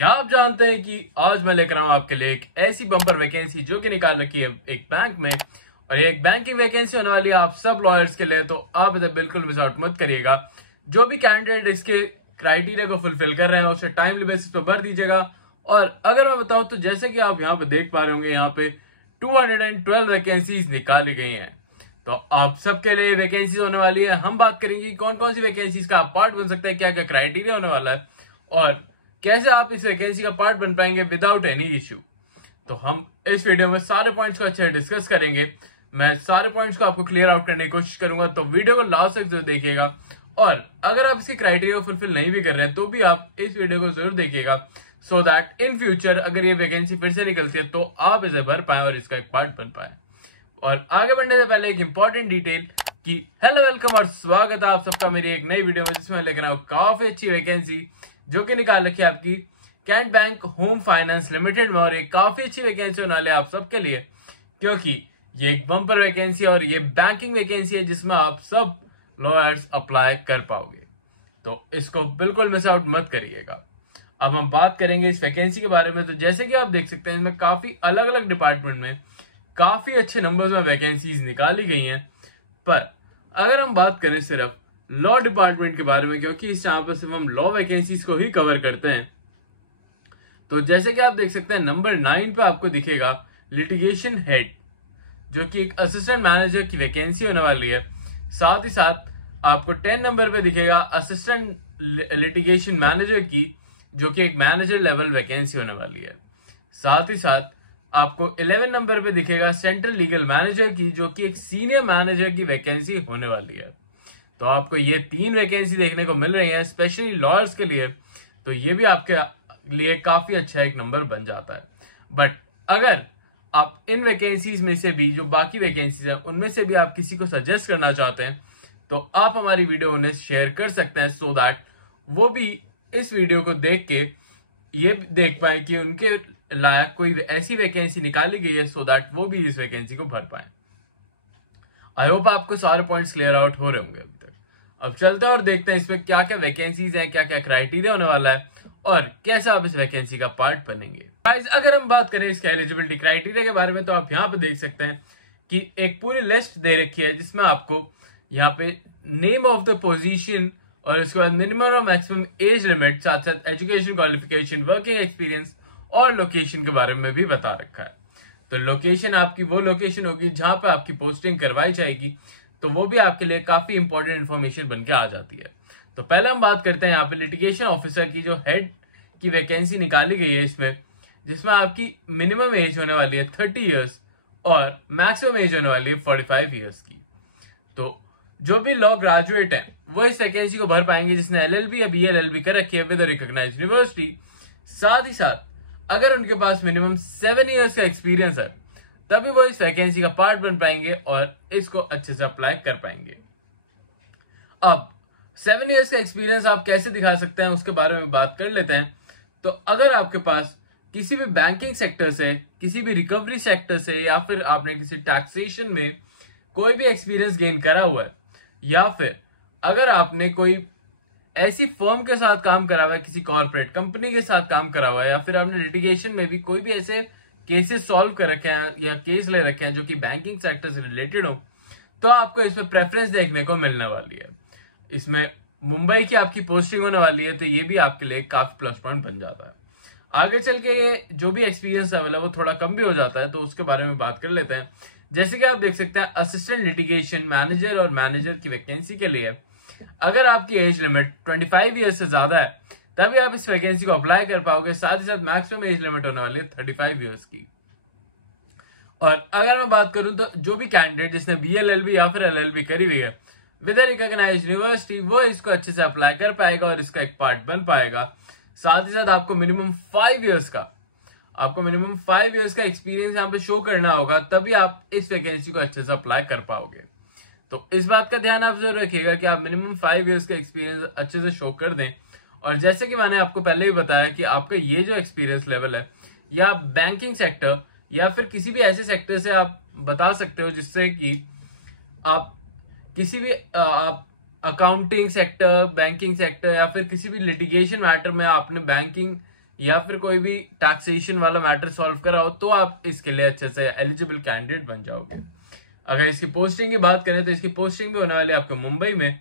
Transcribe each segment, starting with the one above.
क्या आप जानते हैं कि आज मैं लेकर आऊं आपके लिए एक ऐसी बम्पर वैकेंसी जो कि निकाल रखी है एक बैंक में, और ये एक बैंकिंग वैकेंसी होने वाली है आप सब लॉयर्स के लिए। तो आप इसे बिल्कुल मिस आउट मत करिएगा। जो भी कैंडिडेट इसके क्राइटेरिया को फुलफिल कर रहे हैं उसे टाइमली बेसिस पे भर दीजिएगा। और अगर मैं बताऊं तो जैसे कि आप यहाँ पे देख पा रहे होंगे, यहाँ पे 212 वैकेंसीज निकाली गई हैं। तो आप सबके लिए वैकेंसीज होने वाली है। हम बात करेंगे कौन कौन सी वैकेंसीज का आप पार्ट बन सकते हैं, क्या क्या क्राइटेरिया होने वाला है और कैसे आप इस वैकेंसी का पार्ट बन पाएंगे विदाउट एनी इश्यू। तो हम इस वीडियो में सारे पॉइंट्स को अच्छे से डिस्कस करेंगे। मैं सारे पॉइंट्स को आपको क्लियर आउट करने की कोशिश करूंगा, तो वीडियो को लास्ट तक जरूर देखिएगा। और अगर आप इसके क्राइटेरिया को फुलफिल नहीं भी कर रहे हैं तो भी आप इस वीडियो को जरूर देखिएगा, सो दैट इन फ्यूचर अगर ये वैकेंसी फिर से निकलती है तो आप इसे भर पाए और इसका एक पार्ट बन पाए। और आगे बढ़ने से पहले एक इंपॉर्टेंट डिटेल कि हेलो, वेलकम और स्वागत है आप सबका मेरी एक नई वीडियो में, जिसमें लेकर आऊं काफी अच्छी वैकेंसी जो कि निकाल रखी है आपकी कैंट बैंक होम फाइनेंस लिमिटेड में। और ये काफी अच्छी वैकेंसी होने वाली है आप सबके लिए, क्योंकि ये एक बम्पर वैकेंसी और ये बैंकिंग वैकेंसी है जिसमें आप सब लॉयर्स अप्लाई कर पाओगे। तो इसको बिल्कुल मिस आउट मत करिएगा। अब हम बात करेंगे इस वैकेंसी के बारे में। तो जैसे कि आप देख सकते हैं, इसमें काफी अलग अलग डिपार्टमेंट में काफी अच्छे नंबर्स में वैकेंसीज निकाली गई हैं। पर अगर हम बात करें सिर्फ लॉ डिपार्टमेंट के बारे में, क्योंकि इस यहाँ पर सिर्फ हम लॉ वैकेंसीज को ही कवर करते हैं, तो जैसे कि आप देख सकते हैं नंबर 9 पे आपको दिखेगा लिटिगेशन हेड, जो कि एक असिस्टेंट मैनेजर की वैकेंसी होने वाली है। साथ ही साथ आपको 10 नंबर पे दिखेगा असिस्टेंट लिटिगेशन मैनेजर की, जो कि एक मैनेजर लेवल वैकेंसी होने वाली है। साथ ही साथ आपको 11 नंबर पे दिखेगा सेंट्रल लीगल मैनेजर की, जो कि एक सीनियर मैनेजर की वैकेंसी होने वाली है। तो आपको ये 3 वैकेंसी देखने को मिल रही है स्पेशली लॉयर्स के लिए। तो ये भी आपके लिए काफी अच्छा एक नंबर बन जाता है। बट अगर आप इन वैकेंसीज में से भी जो बाकी वैकेंसीज है उनमें से भी आप किसी को सजेस्ट करना चाहते हैं तो आप हमारी वीडियो उन्हें शेयर कर सकते हैं, सो दैट वो भी इस वीडियो को देख के ये देख पाए कि उनके लायक कोई ऐसी वैकेंसी निकाली गई है, सो दैट वो भी इस वैकेंसी को भर पाए। आई होप आपको सारे पॉइंट्स क्लियर आउट हो रहे होंगे अभी तक। अब चलते हैं और देखते हैं इसमें क्या क्या वैकेंसीज हैं, क्या क्या क्राइटेरिया होने वाला है और कैसे आप इस वैकेंसी का पार्ट बनेंगे। गाइस, अगर हम बात करें इसके एलिजिबिलिटी क्राइटेरिया के बारे में, तो आप यहाँ पे देख सकते हैं कि एक पूरी लिस्ट दे रखी है जिसमें आपको यहाँ पे नेम ऑफ द पोजीशन और उसके बाद मिनिमम और मैक्सिमम एज लिमिट, साथ साथ एजुकेशन क्वालिफिकेशन, वर्किंग एक्सपीरियंस और लोकेशन के बारे में भी बता रखा है। तो लोकेशन आपकी वो लोकेशन होगी जहां पे आपकी पोस्टिंग करवाई जाएगी, तो वो भी आपके लिए काफी इंपॉर्टेंट इन्फॉर्मेशन बन के आ जाती है। तो पहले हम बात करते हैं यहाँ पे लिटिगेशन ऑफिसर की, जो हेड की वैकेंसी निकाली गई है इसमें, जिसमें आपकी मिनिमम एज होने वाली है 30 ईयर्स और मैक्सिमम एज होने वाली है 45 ईयर्स की। तो जो भी लॉ ग्रेजुएट है वो इस वैकेंसी को भर पाएंगे, जिसने LLB या BLLB कर रखी है विद रिकॉग्नाइज्ड यूनिवर्सिटी। साथ ही साथ अगर उनके पास मिनिमम 7 ईयर्स का एक्सपीरियंस है तभी वो इस वैकेंसी का पार्ट बन पाएंगे और इसको अच्छे से अप्लाई कर पाएंगे। अब 7 ईयर्स का एक्सपीरियंस आप कैसे दिखा सकते हैं उसके बारे में बात कर लेते हैं। तो अगर आपके पास किसी भी बैंकिंग सेक्टर से, किसी भी रिकवरी सेक्टर से, या फिर आपने किसी टैक्सेशन में कोई भी एक्सपीरियंस गेन करा हुआ है, या फिर अगर आपने कोई ऐसी फर्म के साथ काम करा हुआ है, किसी कॉर्पोरेट कंपनी के साथ काम करा हुआ है, या फिर आपने लिटिगेशन में भी कोई भी ऐसे केसेस सॉल्व कर रखे हैं या केस ले रखे हैं जो कि बैंकिंग सेक्टर से रिलेटेड हो, तो आपको इसमें प्रेफरेंस देखने को मिलने वाली है। इसमें मुंबई की आपकी पोस्टिंग होने वाली है, तो ये भी आपके लिए काफी प्लस पॉइंट बन जाता है। आगे चल के ये जो भी एक्सपीरियंस लेवल है वो थोड़ा कम भी हो जाता है, तो उसके बारे में बात कर लेते हैं। जैसे कि आप देख सकते हैं असिस्टेंट लिटिगेशन मैनेजर और मैनेजर की वैकेंसी के लिए अगर आपकी एज लिमिट 25 ईयर्स से ज्यादा है तभी आप इस वैकेंसी को अप्लाई कर पाओगे। साथ ही साथ मैक्सिमम एज लिमिट होने वाली है 35 ईयर्स की। और अगर मैं बात करूं तो जो भी कैंडिडेट जिसने BLLB या फिर LLB करी हुई है विद रिकॉग्नाइज्ड यूनिवर्सिटी, वो इसको अच्छे से अप्लाई कर पाएगा और इसका एक पार्ट बन पाएगा। साथ ही साथ आपको मिनिमम 5 ईयर्स का एक्सपीरियंस यहाँ पे शो करना होगा, तभी आप इस वैकेंसी को अच्छे से अप्लाई कर पाओगे। तो इस बात का ध्यान आप जरूर रखिएगा कि आप मिनिमम 5 ईयर्स का एक्सपीरियंस अच्छे से शो कर दें। और जैसे कि मैंने आपको पहले ही बताया कि आपका ये जो एक्सपीरियंस लेवल है, या बैंकिंग सेक्टर या फिर किसी भी ऐसे सेक्टर से आप बता सकते हो जिससे कि आप किसी भी आप अकाउंटिंग सेक्टर, बैंकिंग सेक्टर या फिर किसी भी लिटिगेशन मैटर में आपने बैंकिंग या फिर कोई भी टैक्सेशन वाला मैटर सॉल्व करा हो, तो आप इसके लिए अच्छे से एलिजिबल कैंडिडेट बन जाओगे। अगर इसकी पोस्टिंग की बात करें तो इसकी पोस्टिंग भी होने वाली है आपको मुंबई में,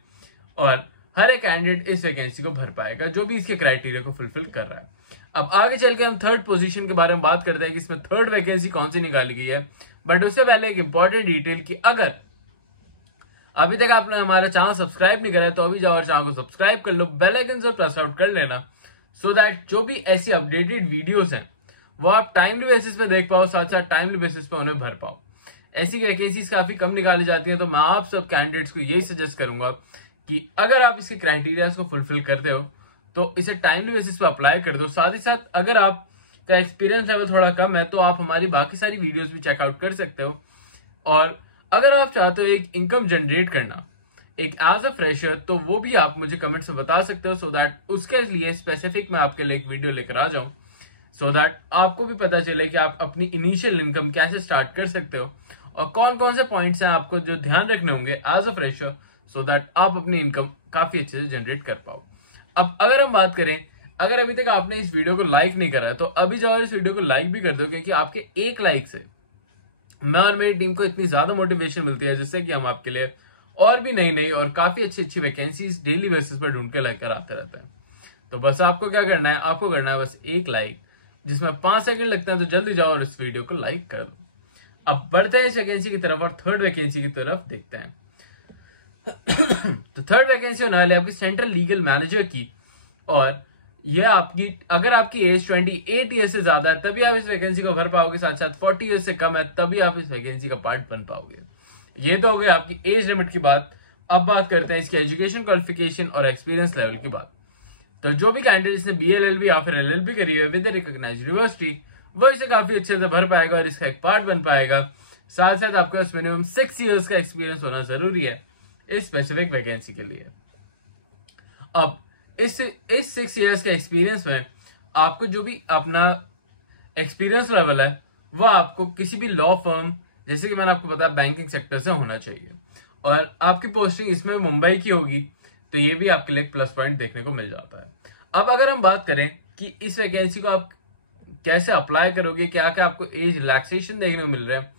और हर एक कैंडिडेट इस वैकेंसी को भर पाएगा जो भी इसके क्राइटेरिया को फुलफिल कर रहा है। अब आगे चल के हम थर्ड पोजीशन के बारे में बात करते हैं कि इसमें थर्ड वैकेंसी कौन सी निकाली गई है। बट उससे पहले एक इंपॉर्टेंट डिटेल कि अगर अभी तक आपने हमारा चैनल सब्सक्राइब नहीं करा है तो अभी जाओ और चैनल को सब्सक्राइब कर लो, बेल आइकन से प्रेस आउट कर लेना, सो दैट जो भी ऐसी अपडेटेड वीडियोस हैं वो आप टाइमली बेसिस पे देख पाओ, साथ साथ टाइमली बेसिस पे उन्हें भर पाओ। ऐसी वैकेंसीज काफी कम निकाली जाती है, तो मैं आप सब कैंडिडेट्स को यही सजेस्ट करूंगा कि अगर आप इसके क्राइटेरिया को फुलफिल करते हो तो इसे टाइमली बेसिस पे अप्लाई कर दो। साथ ही साथ अगर आपका एक्सपीरियंस लेवल थोड़ा कम है तो आप हमारी बाकी सारी वीडियोस भी चेकआउट कर सकते हो। और अगर आप चाहते हो एक इनकम जनरेट करना एक एज अ फ्रेशर, तो वो भी आप मुझे कमेंट्स में बता सकते हो, सो दैट उसके लिए स्पेसिफिक मैं आपके लिए एक वीडियो लेकर आ जाऊं, सो दैट आपको भी पता चले कि आप अपनी इनिशियल इनकम कैसे स्टार्ट कर सकते हो और कौन कौन से पॉइंट्स हैं आपको जो ध्यान रखने होंगे as a fresher, so that आप अपनी इनकम काफी अच्छे से जनरेट कर पाओ। अब अगर हम बात करें, अगर अभी तक आपने इस वीडियो को लाइक नहीं करा है तो अभी जाओ और इस वीडियो को लाइक भी कर दो, क्योंकि आपके एक लाइक से मैं और मेरी टीम को इतनी ज्यादा मोटिवेशन मिलती है जिससे कि हम आपके लिए और भी नई नई और काफी अच्छी अच्छी वैकेंसीज डेली बेसिस पर ढूंढ के लेकर आते रहते हैं। तो बस आपको क्या करना है, आपको करना है बस एक लाइक, जिसमें 5 सेकंड लगता है, तो जल्दी जाओ और इस वीडियो को लाइक कर दो। अब बढ़ते हैं इस वैकेंसी की तरफ और थर्ड वैकेंसी की तरफ देखते हैं। तो थर्ड वैकेंसी होने वाली है आपकी सेंट्रल लीगल मैनेजर की, और यह आपकी अगर आपकी एज 28 ईयर से ज्यादा है तभी आप इस वैकेंसी को भर पाओगे, साथ साथ 40 ईयर से कम है तभी आप इस वैकेंसी का पार्ट बन पाओगे। ये तो हो गई आपकी एज लिमिट की बात। अब बात करते हैं इसकी एजुकेशन क्वालिफिकेशन और एक्सपीरियंस लेवल की बात। तो जो भी कैंडिडेट ने BLLB या फिर LLB करी है विद रिकॉग्नाइज्ड यूनिवर्सिटी, वो इसे काफी अच्छे से भर पाएगा और इसका एक पार्ट बन पाएगा। साथ साथ आपके पास मिनिमम 6 इयर्स का एक्सपीरियंस होना जरूरी है इस स्पेसिफिक वैकेंसी के लिए। अब इस 6 इयर्स के एक्सपीरियंस में आपको जो भी अपना एक्सपीरियंस लेवल है वो आपको किसी भी लॉ फर्म, जैसे कि मैंने आपको बताया बैंकिंग सेक्टर से होना चाहिए, और आपकी पोस्टिंग इसमें मुंबई की होगी, तो ये भी आपके लिए एक प्लस पॉइंट देखने को मिल जाता है। अब अगर हम बात करें कि इस वैकेंसी को आप कैसे अप्लाई करोगे, क्या क्या आपको एज रिलैक्सेशन देखने को मिल रहे हैं,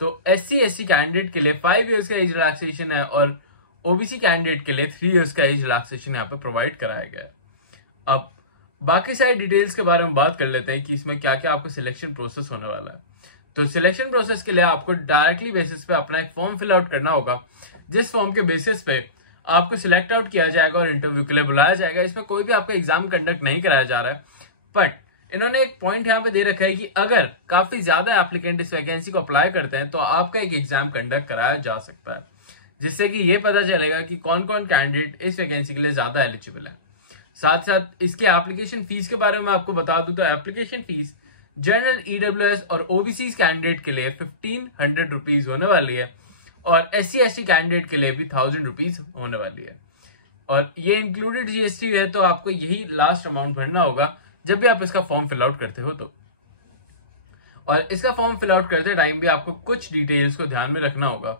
तो SC/SC कैंडिडेट के लिए 5 इयर्स का एज रिलैक्सेशन है और OBC कैंडिडेट के लिए 3 इयर्स का एज रिलैक्सेशन यहाँ पे प्रोवाइड कराया गया है। अब बाकी सारी डिटेल्स के बारे में बात कर लेते हैं कि इसमें क्या क्या आपको सिलेक्शन प्रोसेस होने वाला है। तो सिलेक्शन प्रोसेस के लिए आपको डायरेक्टली बेसिस पे अपना एक फॉर्म फिल आउट करना होगा, जिस फॉर्म के बेसिस पे आपको सिलेक्ट आउट किया जाएगा और इंटरव्यू के लिए बुलाया जाएगा। इसमें कोई भी आपका एग्जाम कंडक्ट नहीं कराया जा रहा है, बट इन्होंने एक पॉइंट यहाँ पे दे रखा है कि अगर काफी ज्यादा एप्लीकेंट इस वैकेंसी को अप्लाई करते हैं तो आपका एक एग्जाम कंडक्ट कराया जा सकता है, जिससे कि ये पता चलेगा कि कौन कौन कैंडिडेट इस वैकेंसी के लिए ज्यादा एलिजिबल है। साथ साथ इसके एप्लीकेशन फीस के बारे में आपको बता दूं तो एप्लीकेशन फीस जनरल EWS और OBC कैंडिडेट के लिए 1500 रुपीज होने वाली है, और SC/ST कैंडिडेट के लिए भी 1000 रुपीज होने वाली है, और ये इंक्लूडेड GST है, तो आपको यही लास्ट अमाउंट भरना होगा जब भी आप इसका फॉर्म फिल आउट करते हो। तो और इसका फॉर्म फिल आउट करते टाइम भी आपको कुछ डिटेल्स को ध्यान में रखना होगा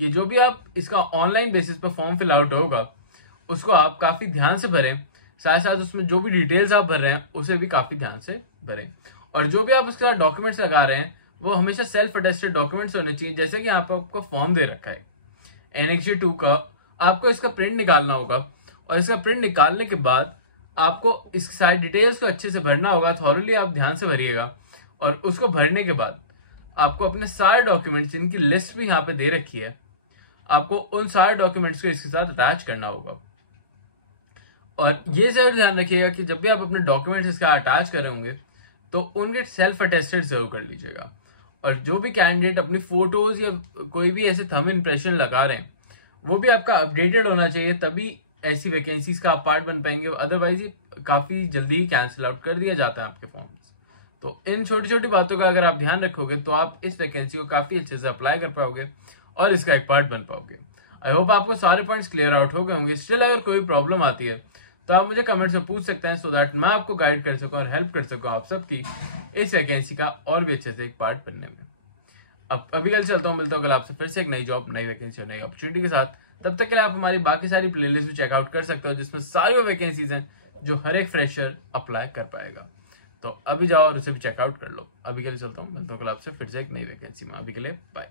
कि जो भी आप इसका ऑनलाइन बेसिस पर फॉर्म फिल आउट होगा उसको आप काफी ध्यान से भरें, साथ साथ उसमें जो भी डिटेल्स आप भर रहे हैं उसे भी काफी ध्यान से भरें, और जो भी आप उसके साथ डॉक्यूमेंट्स लगा रहे हैं वो हमेशा सेल्फ अटेस्टेड डॉक्यूमेंट्स होने चाहिए। जैसे कि यहाँ पे आपको फॉर्म दे रखा है Annex 2 का, आपको इसका प्रिंट निकालना होगा, और इसका प्रिंट निकालने के बाद आपको इस सारी डिटेल्स को अच्छे से भरना होगा। थॉरली आप ध्यान से भरिएगा, और उसको भरने के बाद आपको अपने सारे डॉक्यूमेंट्स जिनकी लिस्ट भी यहाँ पे दे रखी है, आपको उन सारे डॉक्यूमेंट्स को इसके साथ अटैच करना होगा। और ये जरूर ध्यान रखिएगा कि जब भी आप अपने डॉक्यूमेंट्स इसका अटैच कर रहे होंगे तो उनके सेल्फ अटेस्टेड जरूर कर लीजिएगा, और जो भी कैंडिडेट अपनी फोटोज या कोई भी ऐसे थंब इंप्रेशन लगा रहे हैं वो भी आपका अपडेटेड होना चाहिए, तभी ऐसी वैकेंसीज का आप पार्ट बन पाएंगे। अदरवाइज ये काफी जल्दी ही कैंसिल आउट कर दिया जाता है आपके फॉर्म्स। तो इन छोटी छोटी बातों का अगर आप ध्यान रखोगे तो आप इस वैकेंसी को काफी अच्छे से अप्लाई कर पाओगे और इसका एक पार्ट बन पाओगे। आई होप आपको सारे पॉइंट्स क्लियर आउट हो गए होंगे। स्टिल अगर कोई प्रॉब्लम आती है तो आप मुझे कमेंट से पूछ सकते हैं, सो दैट मैं आपको गाइड कर सकूं और हेल्प कर सकूं आप सबकी इस वैकेंसी का और भी अच्छे से एक पार्ट बनने में। अब अभी कल चलता हूँ, मिलता हूँ कल आपसे फिर से एक नई जॉब, नई वैकेंसी और नई अपॉर्चुनिटी के साथ। तब तक के लिए आप हमारी बाकी सारी प्लेलिस्ट भी चेकआउट कर सकते हो, जिसमें सारी वो वैकेंसीज हैं जो हर एक फ्रेशर अप्लाई कर पाएगा। तो अभी जाओ और उसे भी चेकआउट कर लो। अभी के लिए चलता हूँ, मिलता हूँ कल आपसे फिर से एक नई वैकेंसी में। अभी के लिए बाय।